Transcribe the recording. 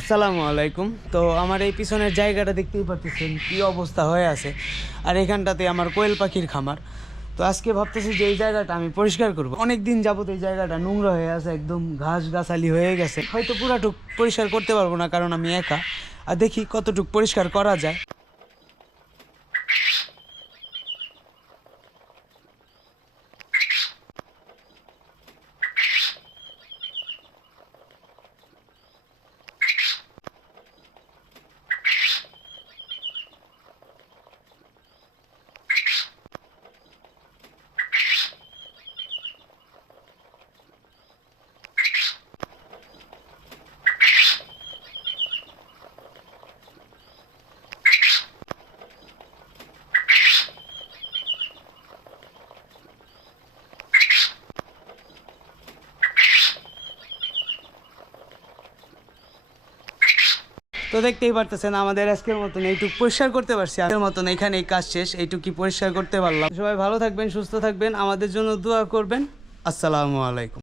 আসসালামু আলাইকুম। তো আমার এই পিছনের জায়গাটা দেখতেই পাচ্ছেন কি অবস্থা হয়ে আছে, আর এখানটাতে আমার কোয়েল পাখির খামার। তো আজকে ভাবতেছি যে এই জায়গাটা আমি পরিষ্কার করব। অনেক দিন যাবত এই জায়গাটা নোংরা হয়ে আছে, একদম ঘাস গাছালি হয়ে গেছে। হয়তো পুরাটুক পরিষ্কার করতে পারবো না, কারণ আমি একা। আর দেখি কতটুক পরিষ্কার করা যায়। তো দেখতেই পারতেছেন আমাদের আজকের মতন এইটুক পরিষ্কার করতে পারছি। আজকের মতন এখানে এই কাজ শেষ, এইটুকুই পরিষ্কার করতে পারলাম। সবাই ভালো থাকবেন, সুস্থ থাকবেন, আমাদের জন্য দোয়া করবেন। আসসালামু আলাইকুম।